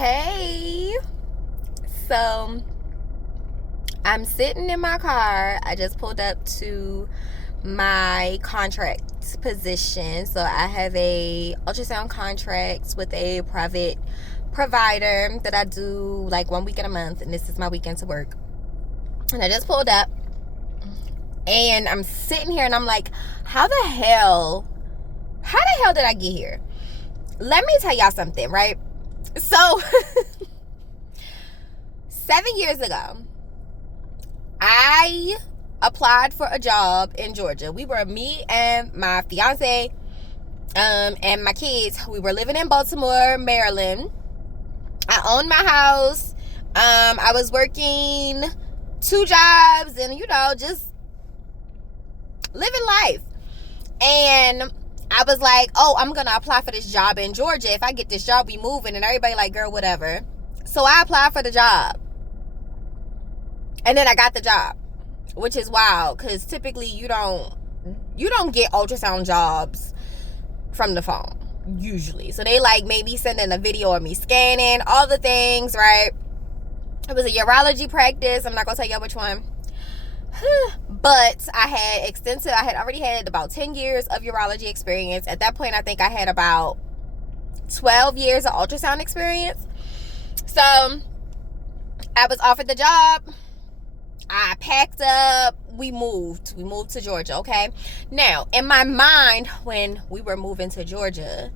Hey, so I'm sitting in my car. I just pulled up to my contract position. So I have a ultrasound contract with a private provider that I do like 1 weekend a month, and this is my weekend to work. And I just pulled up and I'm sitting here and I'm like, how the hell did I get here? Let me tell y'all something, right? So 7 years ago, I applied for a job in Georgia. Me and my fiance, and my kids. We were living in Baltimore, Maryland. I owned my house. I was working 2 jobs and, just living life. And I was like, oh, I'm going to apply for this job in Georgia. If I get this job, we moving. And everybody like, girl, whatever. So I applied for the job. And then I got the job, which is wild because typically you don't get ultrasound jobs from the phone, usually. So they like maybe sending a video of me scanning, all the things, right? It was a urology practice. I'm not going to tell y'all which one. But I had already had about 10 years of urology experience. At that point, I think I had about 12 years of ultrasound experience. So I was offered the job. I packed up. We moved to Georgia, okay? Now, in my mind, when we were moving to Georgia,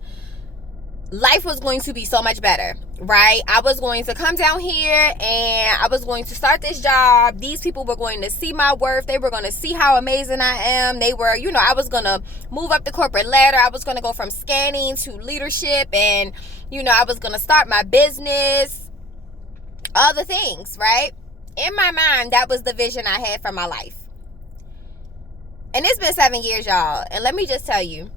life was going to be so much better, right? I was going to come down here and I was going to start this job. These people were going to see my worth. They were going to see how amazing I am. They were, I was going to move up the corporate ladder. I was going to go from scanning to leadership, and, I was going to start my business, all the things, right? In my mind, that was the vision I had for my life. And it's been 7 years, y'all. And let me just tell you,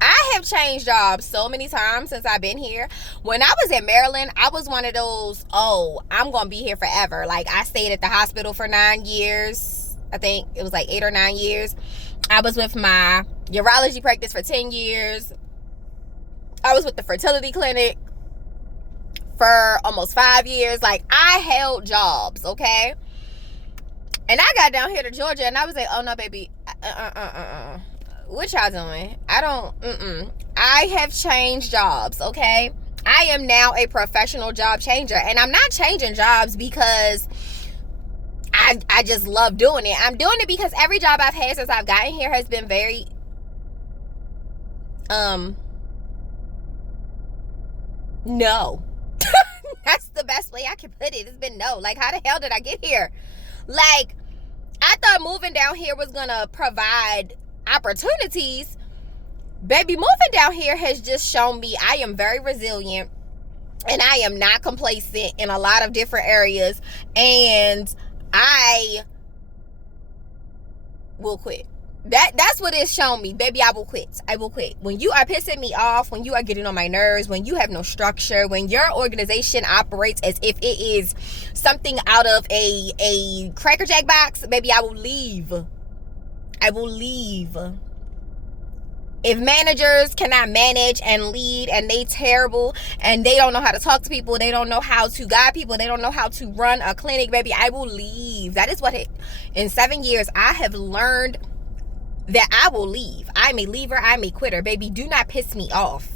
I have changed jobs so many times since I've been here. When I was in Maryland, I was one of those, I'm going to be here forever. Like, I stayed at the hospital for 9 years. I think it was like 8 or 9 years. I was with my urology practice for 10 years. I was with the fertility clinic for almost 5 years. Like, I held jobs, okay? And I got down here to Georgia and I was like, oh no, baby, what y'all doing? I have changed jobs, okay? I am now a professional job changer, and I'm not changing jobs because I just love doing it. I'm doing it because every job I've had since I've gotten here has been very no. That's the best way I can put it. It's been no. Like, how the hell did I get here? Like, I thought moving down here was gonna provide opportunities. Baby, moving down here has just shown me I am very resilient and I am not complacent in a lot of different areas, and I will quit. That's what it's shown me. Baby, I will quit. When you are pissing me off, when you are getting on my nerves, when you have no structure, when your organization operates as if it is something out of a Cracker Jack box, baby, I will leave. If managers cannot manage and lead, and they terrible, and they don't know how to talk to people, they don't know how to guide people, they don't know how to run a clinic, baby, I will leave. That is in 7 years, I have learned that I will leave. I'm a leaver, I'm a quitter. Baby, do not piss me off.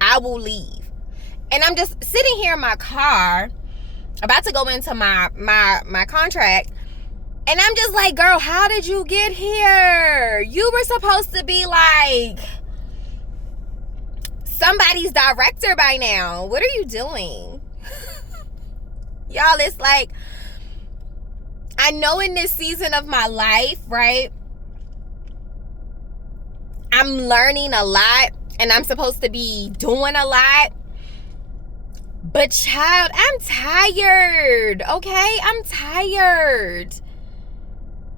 I will leave. And I'm just sitting here in my car, about to go into my contract, and I'm just like, girl, how did you get here? You were supposed to be like somebody's director by now. What are you doing? Y'all, it's like, I know in this season of my life, right, I'm learning a lot and I'm supposed to be doing a lot. But child, I'm tired, okay? I'm tired.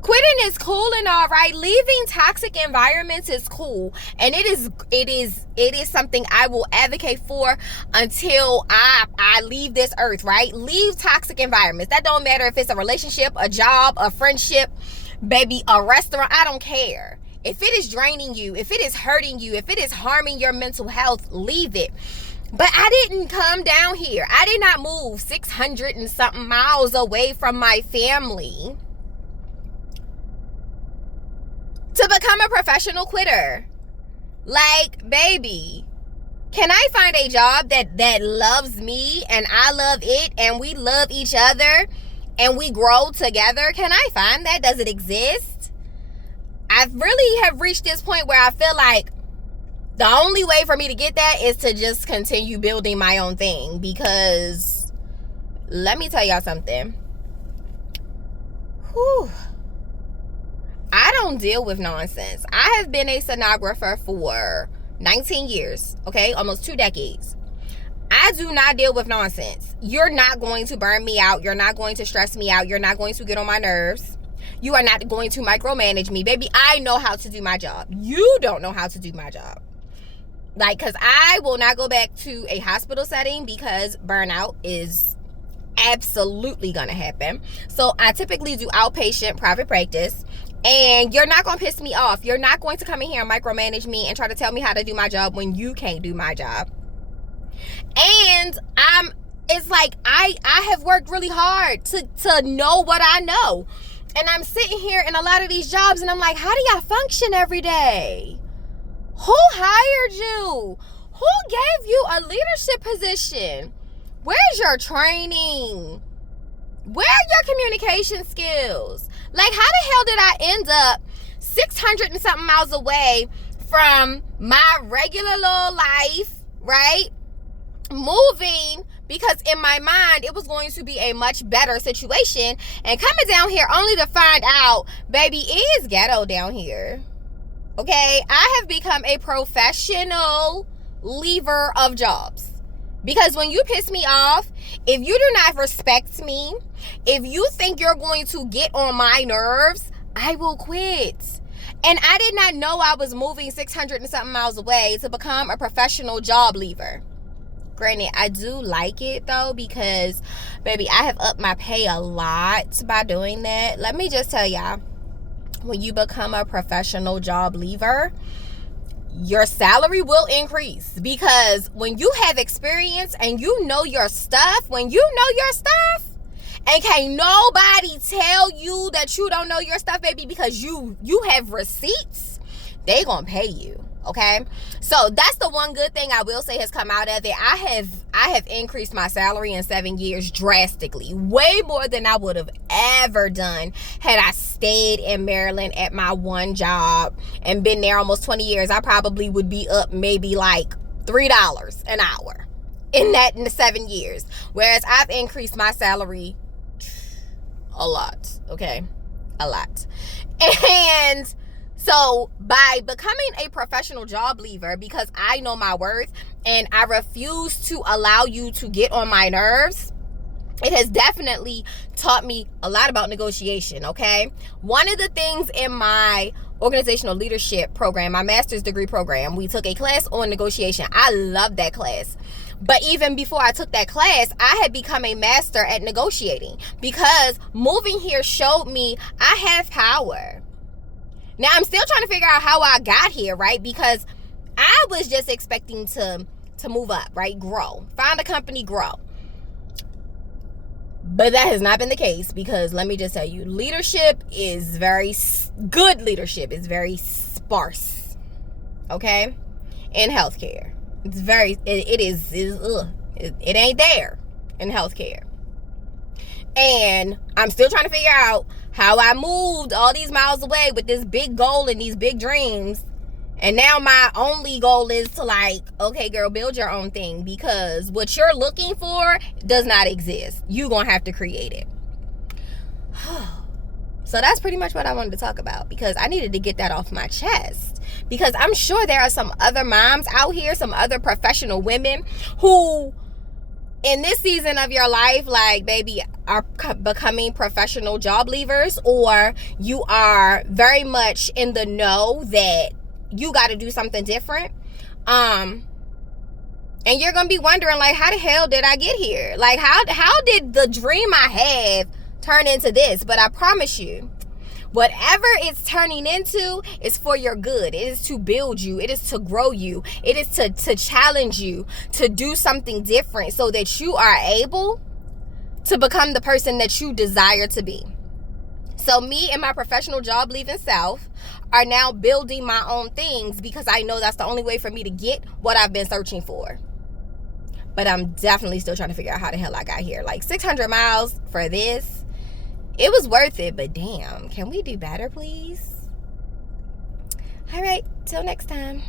Quitting is cool and all right. Leaving toxic environments is cool. And it is something I will advocate for until I leave this earth, right? Leave toxic environments. That don't matter if it's a relationship, a job, a friendship, baby, a restaurant. I don't care. If it is draining you, if it is hurting you, if it is harming your mental health, leave it. But I didn't come down here. I did not move 600 and something miles away from my family to become a professional quitter. Like, baby, can I find a job that loves me and I love it and we love each other and we grow together? Can I find that? Does it exist? I really have reached this point where I feel like the only way for me to get that is to just continue building my own thing. Because let me tell y'all something. Whew. I don't deal with nonsense. I have been a sonographer for 19 years, okay? Almost 2 decades. I do not deal with nonsense. You're not going to burn me out. You're not going to stress me out. You're not going to get on my nerves. You are not going to micromanage me. Baby, I know how to do my job. You don't know how to do my job. Like, because I will not go back to a hospital setting because burnout is absolutely going to happen. So I typically do outpatient private practice. And you're not going to piss me off. You're not going to come in here and micromanage me and try to tell me how to do my job when you can't do my job. And it's like I have worked really hard to know what I know. And I'm sitting here in a lot of these jobs and I'm like, how do y'all function every day? Who hired you? Who gave you a leadership position? Where's your training? Where are your communication skills? Like, how the hell did I end up 600 and something miles away from my regular little life, right? Moving because in my mind it was going to be a much better situation, and coming down here only to find out, baby, it is ghetto down here. Okay, I have become a professional leaver of jobs. Because when you piss me off, if you do not respect me, if you think you're going to get on my nerves, I will quit. And I did not know I was moving 600 and something miles away to become a professional job leaver. Granted, I do like it though, because, baby, I have upped my pay a lot by doing that. Let me just tell y'all, when you become a professional job leaver, your salary will increase, because when you have experience and you know your stuff, and can't nobody tell you that you don't know your stuff, baby, because you have receipts, they gonna pay you. Okay, so that's the one good thing I will say has come out of it. I have increased my salary in 7 years drastically, way more than I would have ever done had I stayed in Maryland at my one job and been there almost 20 years. I probably would be up maybe like $3 an hour in the 7 years, whereas I've increased my salary a lot. Okay, a lot. And so by becoming a professional job leaver, because I know my worth and I refuse to allow you to get on my nerves, it has definitely taught me a lot about negotiation, okay? One of the things in my organizational leadership program, my master's degree program, we took a class on negotiation. I love that class. But even before I took that class, I had become a master at negotiating, because moving here showed me I have power. Now, I'm still trying to figure out how I got here, right? Because I was just expecting to move up, right? Grow. Find a company, grow. But that has not been the case, because let me just tell you, leadership is good leadership is very sparse, okay? In healthcare. It ain't there in healthcare. And I'm still trying to figure out how I moved all these miles away with this big goal and these big dreams. And now my only goal is to, like, okay, girl, build your own thing, because what you're looking for does not exist. You're going to have to create it. So that's pretty much what I wanted to talk about, because I needed to get that off my chest. Because I'm sure there are some other moms out here, some other professional women who, in this season of your life, like, baby, are becoming professional job leavers, or you are very much in the know that you got to do something different. And you're going to be wondering, like, how the hell did I get here? Like, how did the dream I have turn into this? But I promise you, Whatever it's turning into is for your good. It is to build you. It is to grow you. It is to challenge you to do something different so that you are able to become the person that you desire to be. So me and my professional job leaving South are now building my own things because I know that's the only way for me to get what I've been searching for. But I'm definitely still trying to figure out how the hell I got here. Like 600 miles for this, it was worth it, but damn, can we do better, please? All right, till next time.